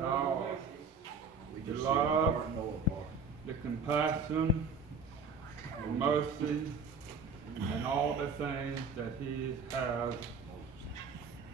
God, We the just love, see no apart. the compassion, the mercy, and all the things that He has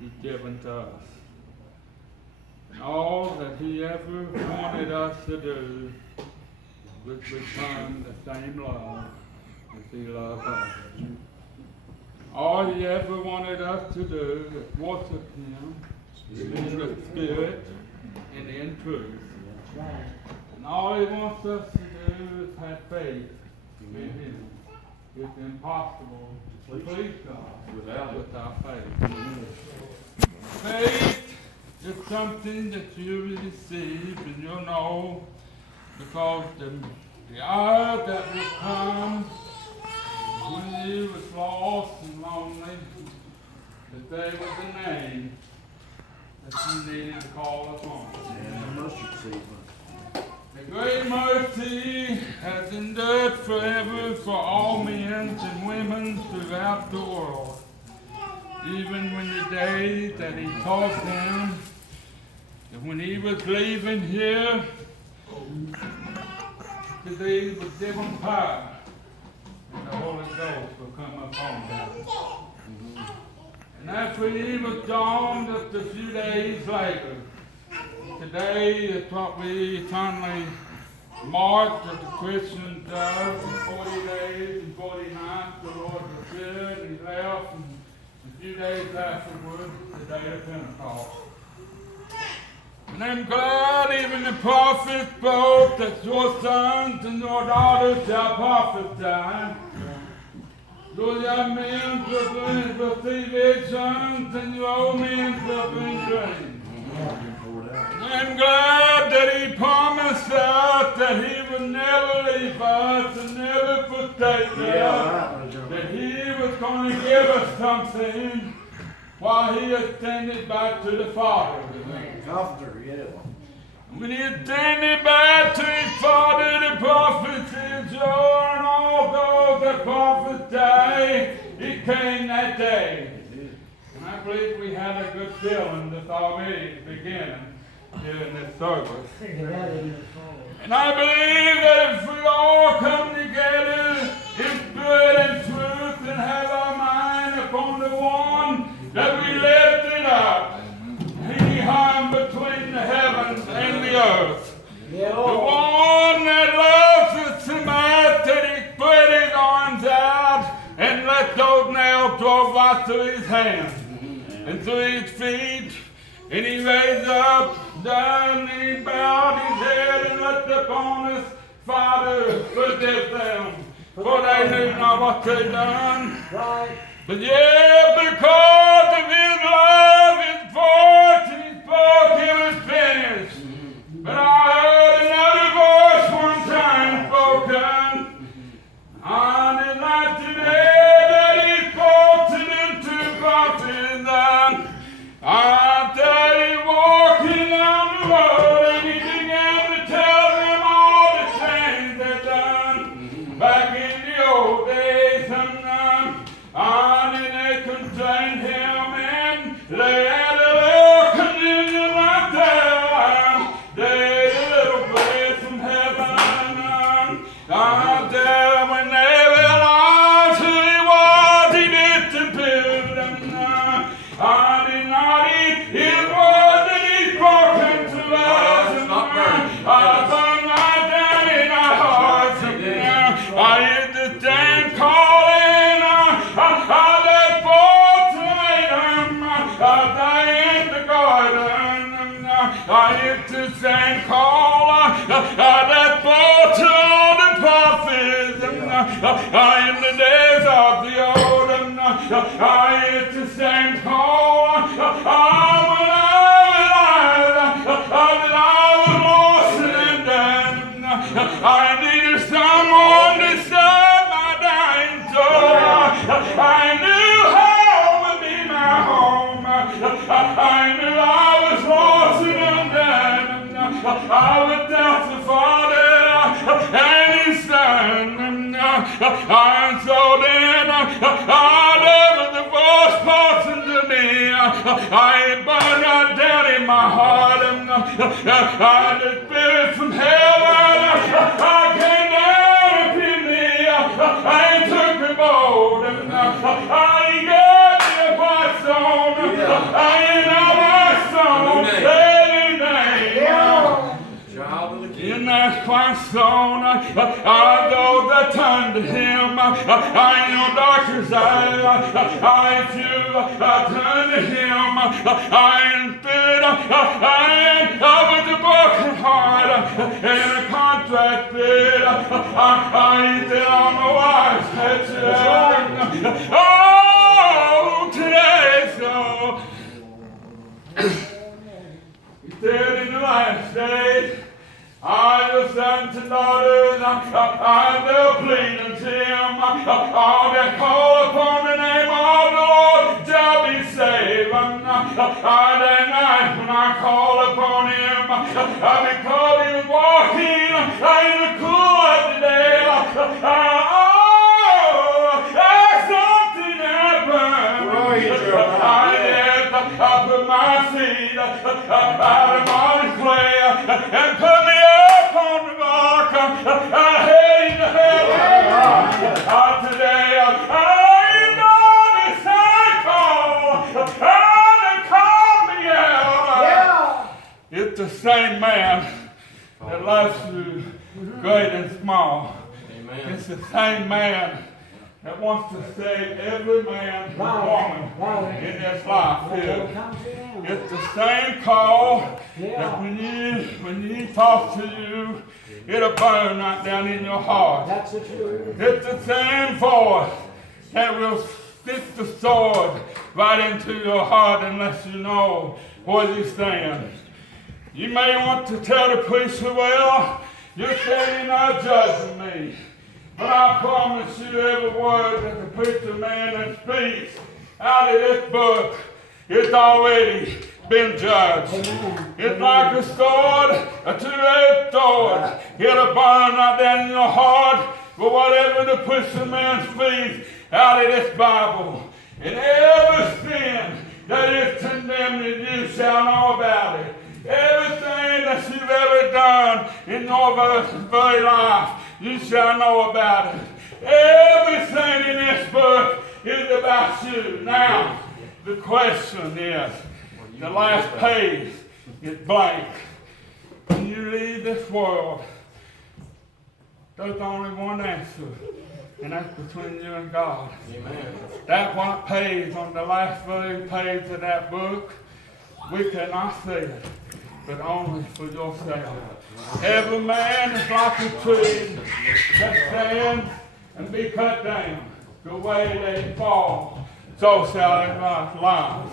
He's given to us. And all that He ever wanted us to do was return the same love as He loved us. All He ever wanted us to do is worship Him in the Spirit and in truth. And all He wants us to do is have faith in Him. It's impossible to please God without faith. Faith is something that you receive and you know, because the hour that will come when you was lost and lonely, that there was a name that you needed to call upon. And the mercy seat. The great mercy has endured forever for all men and women throughout the world. Even when the day that He taught them that when He was leaving here, that He was given power and the Holy Ghost will come upon them. And after He was gone, just a few days later, today is what we eternally mark as the Christian does. 40 days and 40 nights the Lord was good and He left, and a few days afterwards, the day of Pentecost. And I'm glad even the prophets spoke that your sons and your daughters shall prophesy. Your young men will see visions and your old men will bring dreams. I'm glad that He promised us that He would never leave us and never forsake us. That He was going to give us something while He ascended back to the Father. Comforter, yeah. When He ascended back to His Father, the prophets Joel and all those that prophesied, He came that day. And I believe we had a good feeling that's already beginning during this service. And I believe that if we all come together in spirit and truth and have our mind upon the one that we lifted up, He hung between the heavens and the earth. The one that loves us so much that He spread His arms out and let those nails drove right through His hands and through His feet. And He raised up, down, and He bowed His head and looked upon us. Father, forgive them, for they knew not what they done. But yet, because of His love, His voice, and He spoke, it was finished. But I heard another voice one time spoken. On the night today that He spoke to them two prophets, I tell you, walking down the road, and He began to tell them all the things they've done back in the old days. And they contained Him and they had a little communion right there. They had a little place from heaven. I tell when they realized who He was, He disappeared. I did not eat His word that He's spoken to us. I found my daddy in our hearts. I used to stand calling. I let forth to them. I in the garden. I used to stand call. I let forth to all the prophets. In the days of the old. I used to stand call. I needed someone to save my dying soul. I knew hell would be my home. I knew I was lost and undone. I would tell the Father and His Son. And so then I never the The Spirit from heaven, I came down to pick me up. I took a boat, I gave me a white stone. I ain't my song every day. Child of the King. In that white stone, those that turn to Him, I ain't no darkest I if you turn to Him, I am spirit, I am with a broken heart, and a contract bid, I ain't on the wise head. Oh, today, so He said in the last days, all the sons and daughters, I will plead unto Him. All that call upon the name of the Lord shall be saved. That night when I call upon Him, because He was walking in the cool of the day, something happened. I put my feet out of my clay and put me up on the rock. I hate the hell today. I know this I call. They call me out. It's the same man that loves you, great and small. Amen. It's the same man that wants to save every man and woman in this life here. It's the same call that when he talks to you, it'll burn right down in your heart. That's the truth. It's the same voice that will stick the sword right into your heart unless you know where you stand. You may want to tell the preacher, well, you're saying you're not judging me. But I promise you every word that the preacher man that speaks out of this book, it's already been judged. Amen. It's like a sword, a two-edged sword. It'll burn right down in your heart for whatever the preacher man speaks out of this Bible. And every sin that is condemned, you shall know about it. Everything that you've ever done in your very life, you shall know about it. Everything in this book is about you. Now, the question is, the last page is blank. When you leave this world, there's only one answer, and that's between you and God. Amen. That white page on the last very page of that book, we cannot see it, but only for yourself. Every man is like a tree that stands and be cut down. The way they fall, so shall it rise.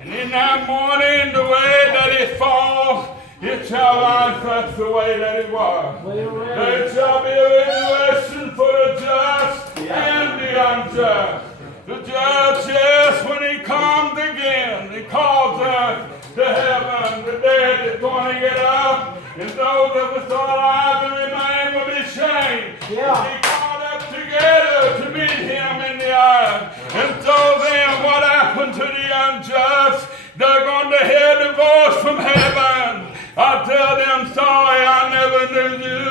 And in that morning, the way that it falls, it shall rise up the way that it was. There shall be a resurrection for the just and the unjust. The judge, yes, when he comes again, he calls us to heaven. The dead is going to get up, and those of us alive and remain will be shamed. Be caught up together to meet him in the air. And so then, what happened to the unjust? They're going to hear the voice from heaven. I tell them, sorry, I never knew you.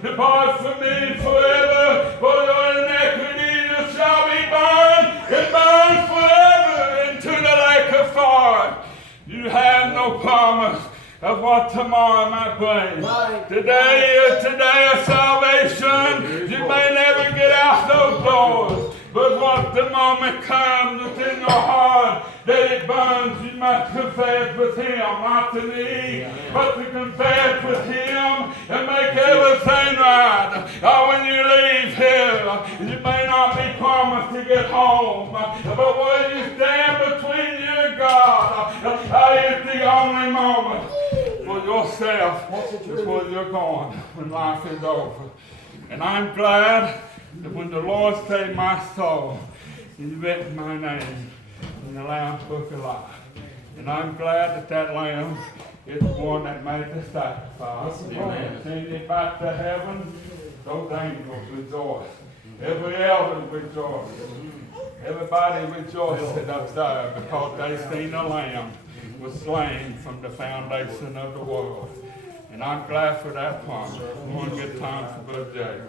Depart from me forever, for your iniquity shall be burned, and burned forever into the lake of fire. You have no promise of what tomorrow might bring. Today is today of salvation. You may never get out those doors, but what the moment comes within your heart that it burns, you must confess with him, not to me, but to confess with him and make everything right. When you leave here, you may not be promised to get home, but when you stand between you and God, it's the only moment for yourself before you're gone, when life is over. And I'm glad that when the Lord saved my soul, He written my name in the Lamb's Book of Life. And I'm glad that that Lamb is the one that made the sacrifice. Amen. Send it back to heaven, those angels rejoice. Every elder rejoices. Everybody rejoices up there because they seen the Lamb was slain from the foundation of the world. And I'm glad for that promise. One good time for Brother Jay.